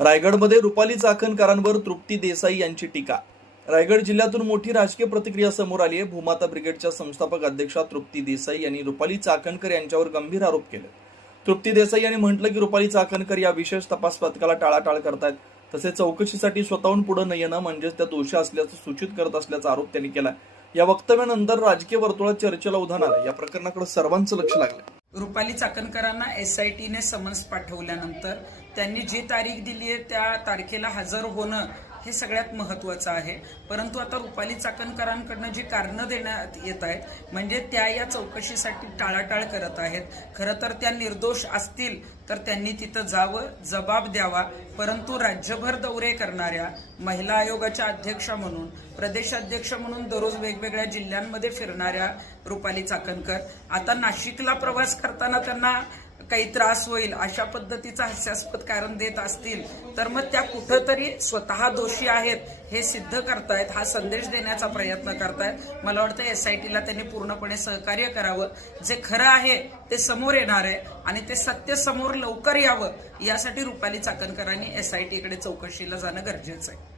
रायगडमध्ये रुपाली चाकणकरांवर तृप्ती देसाई यांची टीका. रायगड जिल्ह्यातून मोठी राजकीय प्रतिक्रिया समोर आली आहे. भूमाता ब्रिगेडच्या संस्थापक अध्यक्षा तृप्ती देसाई यांनी रुपाली चाकणकर यांच्यावर गंभीर आरोप केले. तृप्ती देसाई यांनी म्हटलं की रुपाली चाकणकर या विशेष तपास पथकाला टाळाटाळ करतायत. तसेच चौकशीसाठी स्वतःहून पुढे न येणं म्हणजेच त्या दोषी असल्याचं सूचित करत असल्याचा आरोप त्यांनी केला. या वक्तव्यानंतर राजकीय वर्तुळात चर्चेला उधाण आलं. या प्रकरणाकडे सर्वांचं लक्ष लागलं. रुपाली चाकणकरांना SITने समन्स पाठवल्यानंतर त्यांनी जी तारीख दिली आहे त्या तारखेला हजर होणं हे सगळ्यात महत्त्वाचं आहे. परंतु आता रुपाली चाकणकरांकडनं जी कारणं देण्यात येत आहेत म्हणजे त्या या चौकशीसाठी टाळाटाळ करत आहेत. खरं तर त्या निर्दोष असतील तर त्यांनी तिथं जावं, जबाब द्यावा. परंतु राज्यभर दौरे करणाऱ्या, महिला आयोगाच्या अध्यक्षा म्हणून, प्रदेशाध्यक्ष म्हणून दररोज वेगवेगळ्या जिल्ह्यांमध्ये फिरणाऱ्या रुपाली चाकणकर आता नाशिकला प्रवास करताना त्यांना काही त्रास होईल अशा पद्धतीचं हास्यास्पद कारण देत असतील तर मग त्या कुठंतरी स्वतः दोषी आहेत हे सिद्ध करतायत, हा संदेश देण्याचा प्रयत्न करतायत. मला वाटतं SITला त्यांनी पूर्णपणे सहकार्य करावं. जे खरं आहे ते समोर येणार आहे आणि ते सत्य समोर लवकर यावं यासाठी रुपाली चाकणकरांनी SITकडे चौकशीला जाणं गरजेचं आहे.